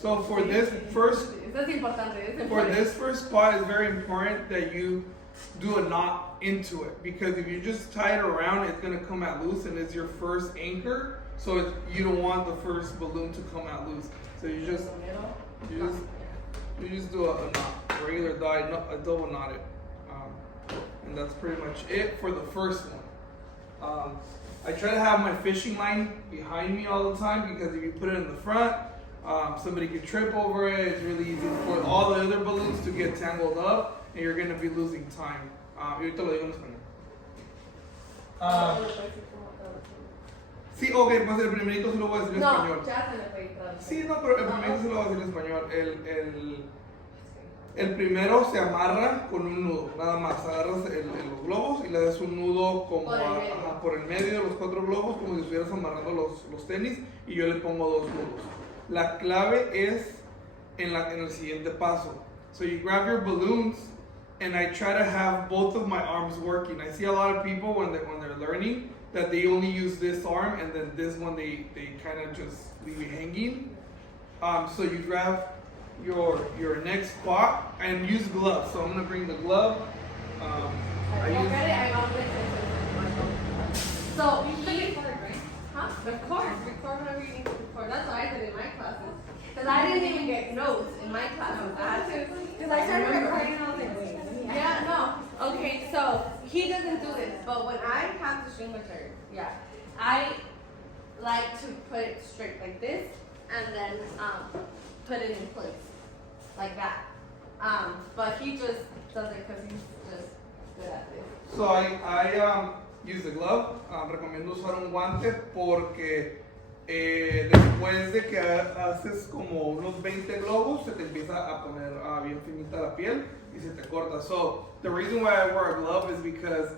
So for this first spot, it's very important that you do a knot into it, because if you just tie it around, it's gonna come out loose, and it's your first anchor. So you don't want the first balloon to come out loose. So you just do a knot, a regular a double knot it, and that's pretty much it for the first one. I try to have my fishing line behind me all the time, because if you put it in the front, somebody could trip over it. It's really easy for all the other balloons to get tangled up, and you're going to be losing time. Ahorita lo digo en español. Sí, ok, pues el primerito se lo voy a decir en español. Sí, no, pero el primerito se lo voy a decir en español. El primero se amarra con un nudo, nada más. Agarras los globos y le das un nudo como por el medio de los 4 globos, como si estuvieras amarrando los tenis, y yo le pongo 2 nudos. La clave es en el siguiente paso. So you grab your balloons, and I try to have both of my arms working. I see a lot of people when they're learning that they only use this arm, and then this one they kind of just leave it hanging. So you grab your next spot and use gloves. So I'm gonna bring the glove. So of course, record whatever you need to record. That's what I did in my classes. Because I didn't even get notes in my classes. I had to. Because I started recording and I was like, wait. Yeah, no. Okay, so he doesn't do this, but when I have the string material, I like to put it straight like this, and then put it in place like that. But he just does it because he's just good at this. So I use the glove. Recomiendo usar un guante porque después de que haces como unos 20 globos, se te empieza a poner bien finita la piel y se te corta. So the reason why I wear a glove is because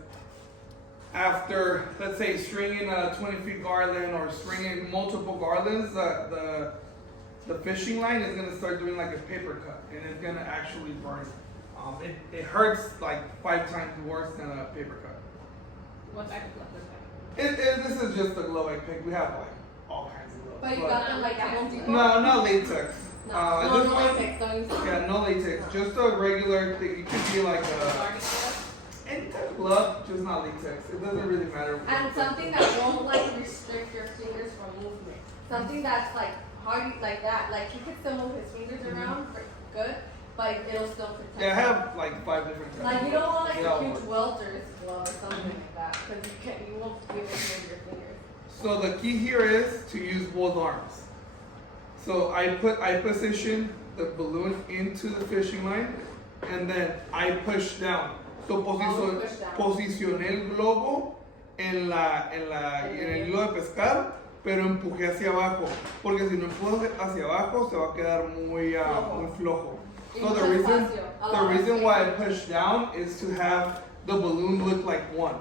after, let's say, stringing a 20-feet garland or stringing multiple garlands, the fishing line is going to start doing like a paper cut, and it's going to actually burn. It hurts like 5 times worse than a paper cut. What type of glove is that? This is just a glove I picked. We have like all kinds of gloves. But you got them like at Home Depot? No, not latex. No latex. Yeah, no latex. Just a regular thing. It could be like any type of glove, just not latex. It doesn't really matter. And something that won't like restrict your fingers from movement. Something that's like hard like that. Like he could still move his fingers around good, but it'll still protect. Yeah, I have like 5 different types. Like you don't want like a huge welder's glove or something like that, because you won't be able to move your fingers. So the key here is to use both arms. So I position the balloon into the fishing line, and then I push down. So posicioné el globo en el hilo de pescar, pero empujé hacia abajo, porque si no empujo hacia abajo se va a quedar muy flojo. So the reason why I push down is to have the balloon look like one.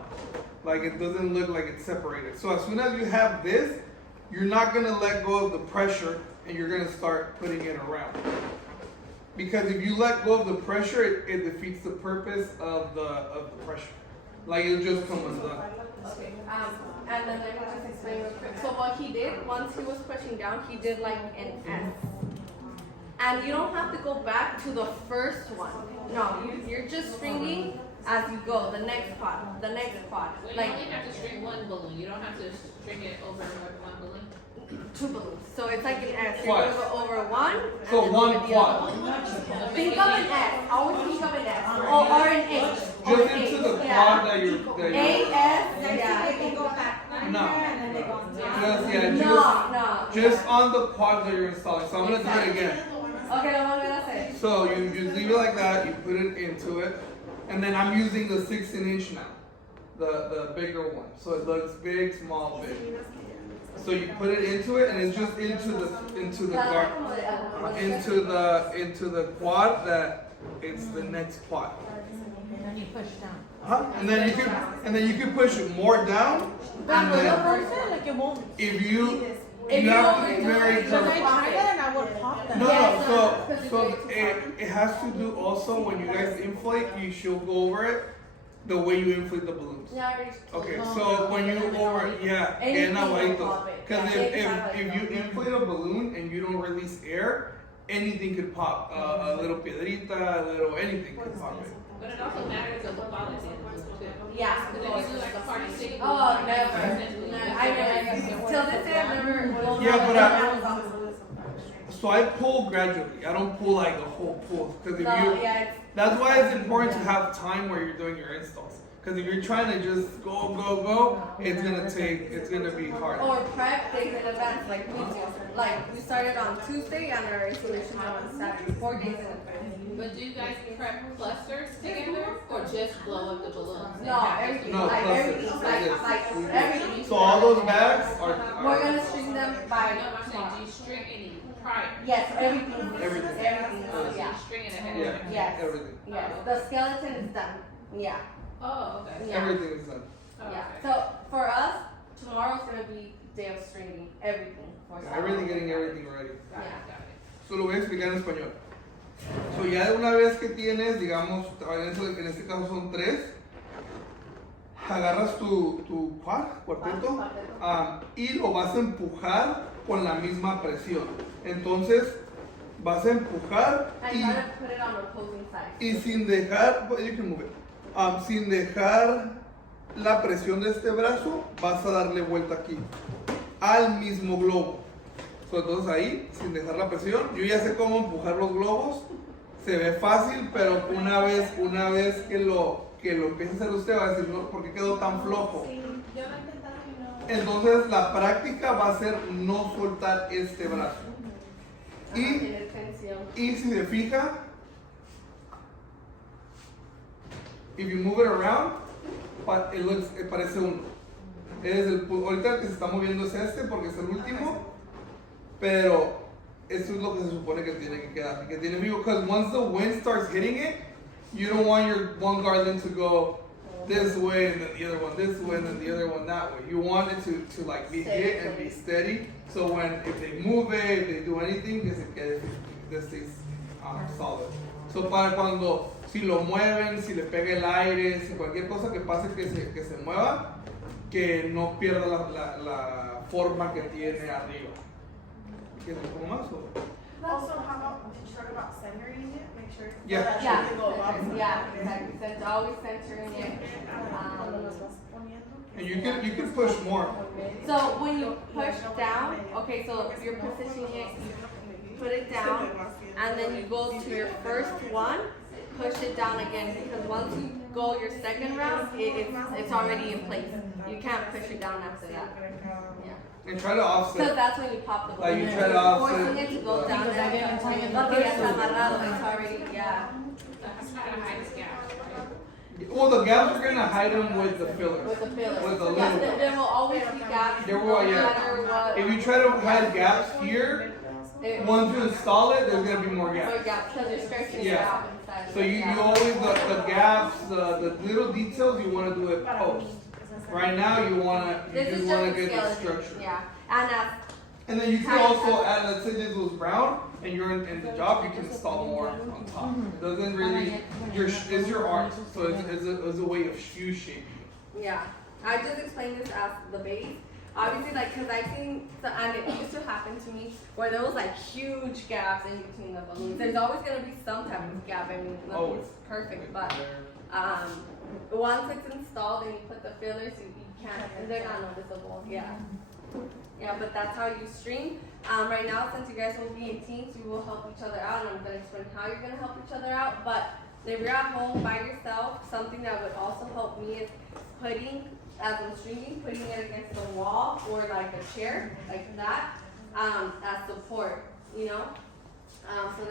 Like it doesn't look like it's separated. So as soon as you have this, you're not going to let go of the pressure, and you're going to start putting it around. Because if you let go of the pressure, it defeats the purpose of the pressure. Like it'll just come undone. Okay. And then let me just explain real quick. So what he did, once he was pushing down, he did like an S. And you don't have to go back to the first one. No, you're just stringing as you go. The next pot. Well, you only have to string one balloon. You don't have to string it over one balloon. 2 balloons. So it's like an S. You're going to go over one. So and one over the quad. other one. Think of an S. Always think of an S. Or an H. Just into the quad that you're just on the quad that you're installing. So I'm going to do it again. Okay, lo vamos a hacer. So you just leave it like that, you put it into it, and then I'm using the 16-inch now, the bigger one. So it looks big, small, big. So you put it into it, and it's just into the quad that it's the next quad. And then you push down. And then you can push it more down. And then if you have to be very careful. I tried that and I would pop them. So it has to do also when you guys inflate, you should go over it the way you inflate the balloons. Okay, so when you go over it, queden aguaditos. Because if you inflate a balloon and you don't release air, anything could pop. A little piedrita, a little anything could pop it. But it also matters of the quality of the balloon too. Yeah. Because if you do like a party city. Oh, never. I never. Till this day, I've never. Yeah, but so I pull gradually. I don't pull like the whole pull because if you. That's why it's important to have time where you're doing your installs. Because if you're trying to just go, it's gonna be hard. Or prep days in advance, like we do. Like we started on Tuesday and our installation on Saturday, 4 days in advance. But do you guys prep clusters together or just blow up the balloons? No, everything. No, like clusters. everything. Like everything. So all those bags are. We're gonna string them I by know I'm saying, do you string any prior? Yes, everything. Everything. Everything. Oh, so Yeah. you string it ahead Yeah. of time? Yes. Everything. Yes. The skeleton is done. Yeah. Oh, okay. Yeah. Everything is done. Oh, Yeah. okay. So for us, tomorrow's gonna be day of stringing everything. For Everything, getting everything ready. Got it, got it. So lo voy a explicar en español. So ya de una vez que tienes, digamos, en este caso son 3, agarras tu cuarteto, y lo vas a empujar con la misma presión. Entonces, vas a empujar And you gotta put it on the opposing side. y sin dejar, you can move it. Sin dejar la presión de este brazo, vas a darle vuelta aquí, al mismo globo. So, entonces ahí, sin dejar la presión, yo ya sé cómo empujar los globos. Se ve fácil, pero una vez que lo empiece a hacer usted va a decir, no, ¿por qué quedó tan flojo? Sí, yo lo he intentado y no. Entonces la práctica va a ser no soltar este brazo. Tener tensión. Y si se fija, if you move it around, parece uno. Ahorita el que se está moviendo es este porque es el último, pero esto es lo que se supone que tiene que quedar. Que tiene vivo, because once the wind starts hitting it, you don't want your one Garland to go this way and then the other one this way and then the other one that way. You want it to like be hit and be steady. So if they move it, if they do anything, que se quede, this stays solid. So para cuando, si lo mueven, si le pega el aire, si cualquier cosa que pase que se mueva, que no pierda la forma que tiene arriba. ¿Quieres un poco más? Also, how about, did you talk about centering it? Make sure. Yeah. that Yeah. it can go up. Yeah, exactly. Always centering it. Cuando los vas poniendo. And you can push more. So when you push down, okay, so if you're positioning it, you put it down, and then you go to your first one, push it down again, because once you go your second round, it's already in place. You can't push it down after that. Yeah. And try to offset. So that's when you pop the Like balloon. you try to You're offset. forcing it to go down. Because I didn't tie it Okay, ya first. está amarrado. It's already, yeah. That's how to hide this gap, right? Well, the gaps are gonna hide them with the fillers. With the fillers. With the Yes, little. there will always be gaps. There will, no yeah. matter what. If you try to hide gaps here, It- once you install it, there's gonna be more More gaps. gaps, because you're stretching it Yeah. out inside. So you always, the gaps, the little details, you wanna do it post. Right now, you This just is wanna just get the skeleton. structure. Yeah, and And then you can also add, let's say this was brown, and you're in the job, you can install more on top. It doesn't really, it's your art, so it's a way of shoe shaping. yeah. I just explained this as the base. Obviously, like, cause I've seen, and it used to happen to me, where there was like huge gaps in between the balloons. There's always gonna be some type of gap. I mean, Always. nothing's perfect, but once it's installed and you put the fillers, you can't, and they're not noticeable. Yeah. Yeah, but that's how you string. Right now, since you guys will be in teams, you will help each other out, and I'm gonna explain how you're gonna help each other out. But if you're at home by yourself, something that would also help me is putting, as I'm stringing, putting it against the wall or like a chair, like that, as support, you know? So that